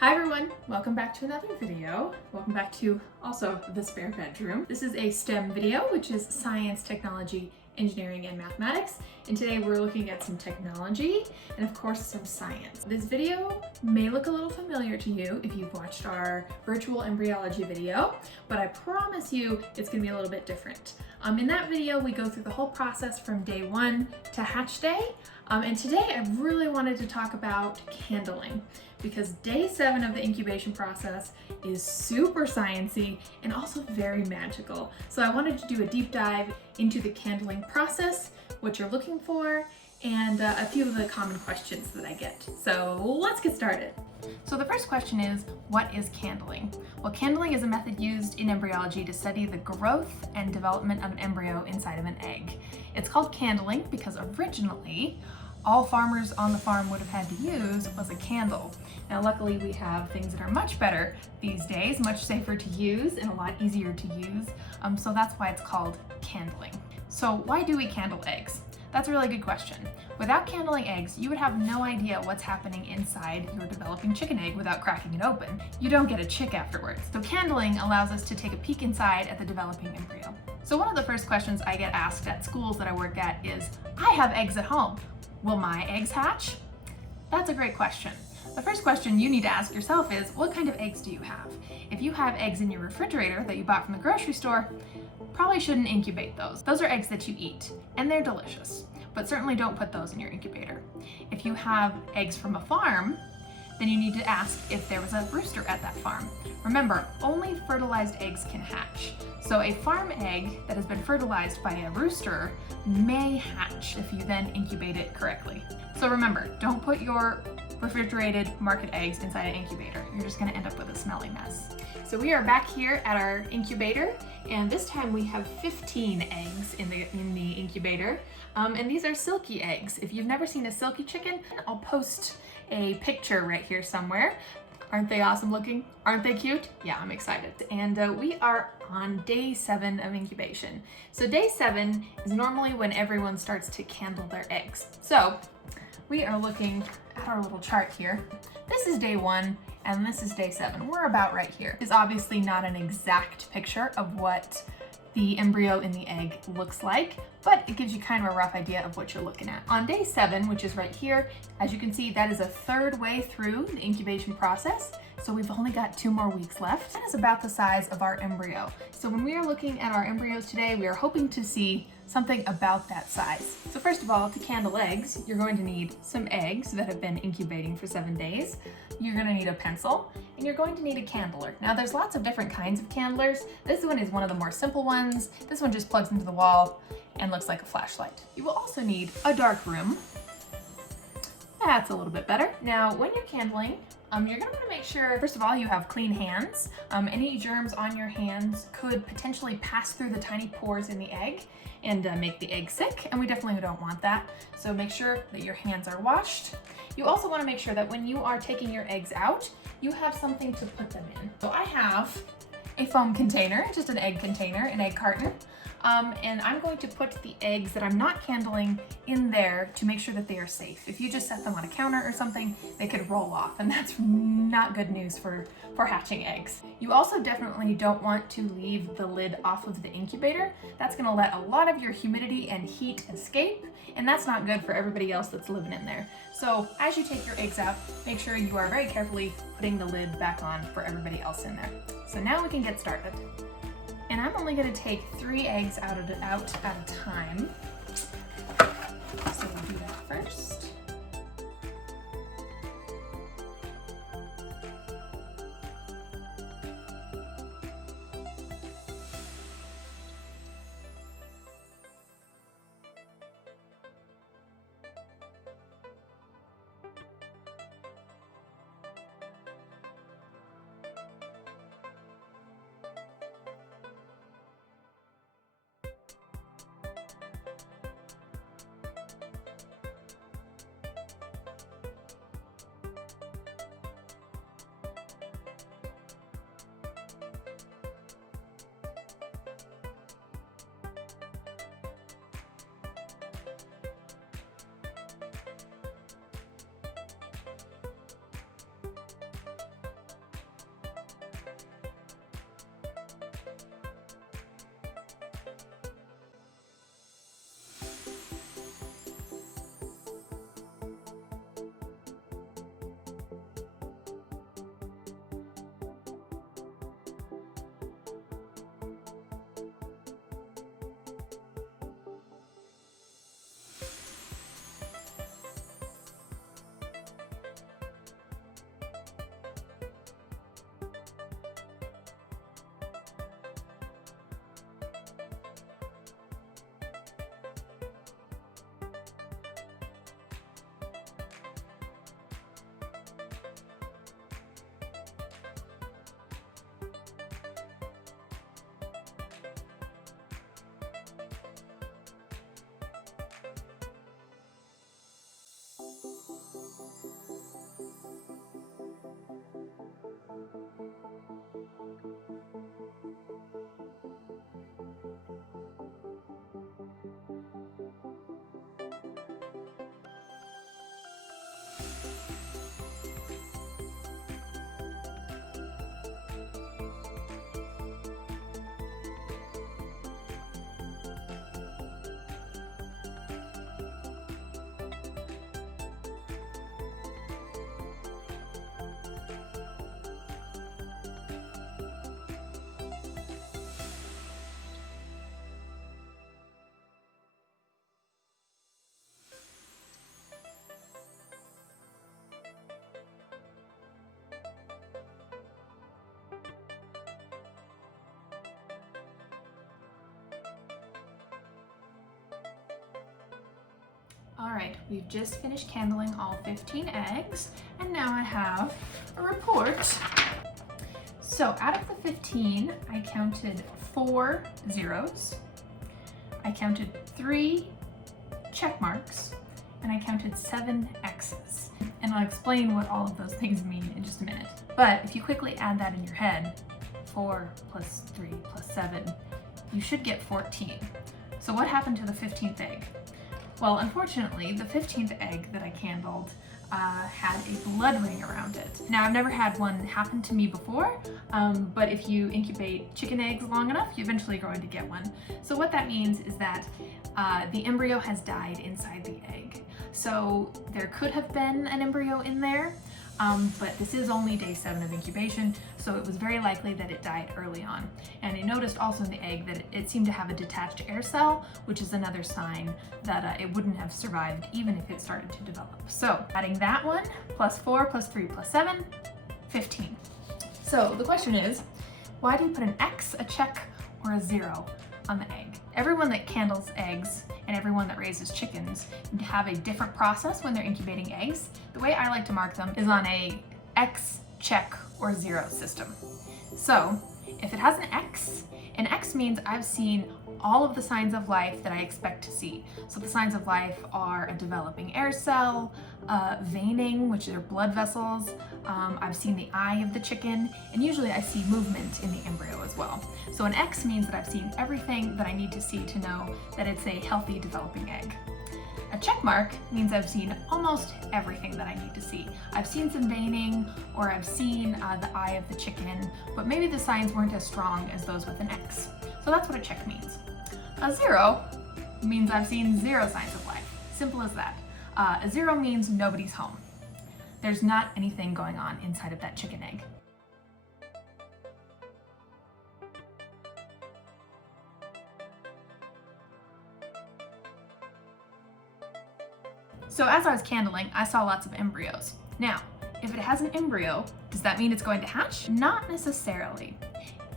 Hi everyone, welcome back to another video. Welcome back to also the spare bedroom. This is a STEM video, which is science, technology, engineering, and mathematics. And today we're looking at some technology and of course some science. This video may look a little familiar to you if you've watched our virtual embryology video, but I promise you it's gonna be a little bit different. In that video, we go through the whole process from day 1 to hatch day. And today I really wanted to talk about candling because day 7 of the incubation process is super sciencey and also very magical. So I wanted to do a deep dive into the candling process, what you're looking for, and a few of the common questions that I get. So let's get started. So the first question is, what is candling? Well, candling is a method used in embryology to study the growth and development of an embryo inside of an egg. It's called candling because originally, all farmers on the farm would have had to use was a candle. Now, luckily we have things that are much better these days, much safer to use and a lot easier to use. So that's why it's called candling. So why do we candle eggs? That's a really good question. Without candling eggs, you would have no idea what's happening inside your developing chicken egg without cracking it open. You don't get a chick afterwards. So candling allows us to take a peek inside at the developing embryo. So one of the first questions I get asked at schools that I work at is, I have eggs at home. Will my eggs hatch? That's a great question. The first question you need to ask yourself is, what kind of eggs do you have? If you have eggs in your refrigerator that you bought from the grocery store, probably shouldn't incubate those. Those are eggs that you eat, and they're delicious, but certainly don't put those in your incubator. If you have eggs from a farm, then you need to ask if there was a rooster at that farm. Remember, only fertilized eggs can hatch. So a farm egg that has been fertilized by a rooster may hatch if you then incubate it correctly. So remember, don't put your refrigerated market eggs inside an incubator. You're just gonna end up with a smelly mess. So we are back here at our incubator, and this time we have 15 eggs in the incubator. And these are silky eggs. If you've never seen a silky chicken, I'll post a picture right here somewhere. Aren't they awesome looking? Aren't they cute? Yeah, I'm excited. And we are on day 7 of incubation. So day 7 is normally when everyone starts to candle their eggs. So we are looking at our little chart here. This is day 1 and this is day 7. We're about right here. It's obviously not an exact picture of what the embryo in the egg looks like, but it gives you kind of a rough idea of what you're looking at. On day 7, which is right here, as you can see, that is a third way through the incubation process. So we've only got 2 more weeks left. That is about the size of our embryo. So when we are looking at our embryos today, we are hoping to see something about that size. So first of all, to candle eggs, you're going to need some eggs that have been incubating for 7 days. You're going to need a pencil, and you're going to need a candler. Now there's lots of different kinds of candlers. This one is one of the more simple ones. This one just plugs into the wall and looks like a flashlight. You will also need a dark room. That's a little bit better. Now, when you're candling, you're gonna wanna make sure, first of all, you have clean hands. Any germs on your hands could potentially pass through the tiny pores in the egg and make the egg sick, and we definitely don't want that. So make sure that your hands are washed. You also wanna make sure that when you are taking your eggs out, you have something to put them in. So I have a foam container, just an egg container, an egg carton. And I'm going to put the eggs that I'm not candling in there to make sure that they are safe. If you just set them on a counter or something, they could roll off, and that's not good news for hatching eggs. You also definitely don't want to leave the lid off of the incubator. That's gonna let a lot of your humidity and heat escape, and that's not good for everybody else that's living in there. So as you take your eggs out, make sure you are very carefully putting the lid back on for everybody else in there. So now we can get started. And I'm only going to take 3 eggs out at a time. So we'll do that first. All right, we've just finished candling all 15 eggs, and now I have a report. So out of the 15, I counted 4 zeros, I counted 3 check marks, and I counted 7 X's. And I'll explain what all of those things mean in just a minute. But if you quickly add that in your head, 4 plus 3 plus 7, you should get 14. So what happened to the 15th egg? Well, unfortunately, the 15th egg that I candled had a blood ring around it. Now, I've never had one happen to me before, but if you incubate chicken eggs long enough, you're eventually going to get one. So what that means is that the embryo has died inside the egg. So there could have been an embryo in there, but this is only day 7 of incubation, so it was very likely that it died early on. And I noticed also in the egg that it seemed to have a detached air cell, which is another sign that it wouldn't have survived even if it started to develop. So adding that one, plus 4 plus 3 plus 7, 15. So the question is, why do you put an X, a check, or a 0 on the egg? Everyone that candles eggs and everyone that raises chickens have a different process when they're incubating eggs. The way I like to mark them is on a X, check, or 0 system. So if it has an X means I've seen all of the signs of life that I expect to see. So the signs of life are a developing air cell, veining, which are blood vessels. I've seen the eye of the chicken, and usually I see movement in the embryo as well. So an X means that I've seen everything that I need to see to know that it's a healthy developing egg. A check mark means I've seen almost everything that I need to see. I've seen some veining, or I've seen the eye of the chicken, but maybe the signs weren't as strong as those with an X. So that's what a check means. A 0 means I've seen 0 signs of life. Simple as that. A 0 means nobody's home. There's not anything going on inside of that chicken egg. So as I was candling, I saw lots of embryos. Now, if it has an embryo, does that mean it's going to hatch? Not necessarily.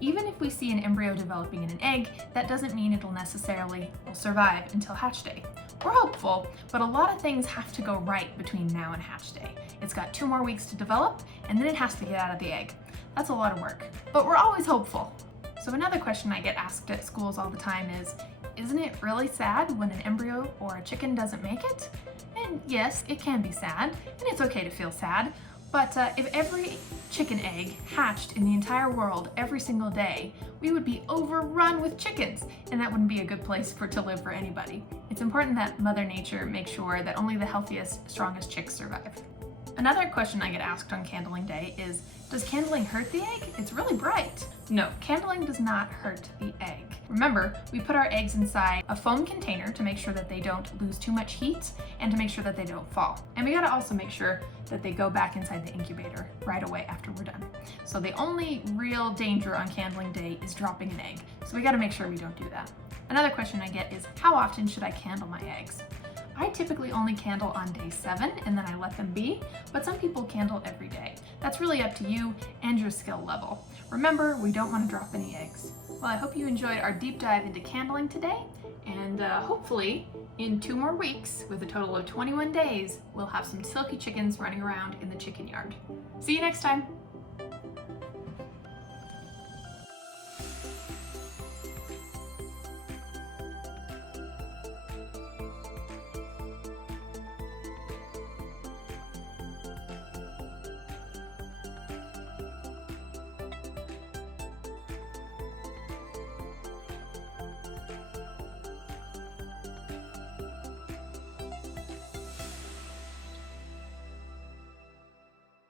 Even if we see an embryo developing in an egg, that doesn't mean it'll necessarily survive until hatch day. We're hopeful, but a lot of things have to go right between now and hatch day. It's got 2 more weeks to develop, and then it has to get out of the egg. That's a lot of work, but we're always hopeful. So another question I get asked at schools all the time is, isn't it really sad when an embryo or a chicken doesn't make it? And yes, it can be sad, and it's okay to feel sad, but if every chicken egg hatched in the entire world every single day, we would be overrun with chickens, and that wouldn't be a good place to live for anybody. It's important that Mother Nature makes sure that only the healthiest, strongest chicks survive. Another question I get asked on candling day is, does candling hurt the egg? It's really bright. No, candling does not hurt the egg. Remember, we put our eggs inside a foam container to make sure that they don't lose too much heat and to make sure that they don't fall. And we gotta also make sure that they go back inside the incubator right away after we're done. So the only real danger on candling day is dropping an egg. So we gotta make sure we don't do that. Another question I get is, how often should I candle my eggs? I typically only candle on day 7 and then I let them be, but some people candle every day. That's really up to you and your skill level. Remember, we don't want to drop any eggs. Well, I hope you enjoyed our deep dive into candling today, and hopefully in 2 more weeks, with a total of 21 days, we'll have some silky chickens running around in the chicken yard. See you next time.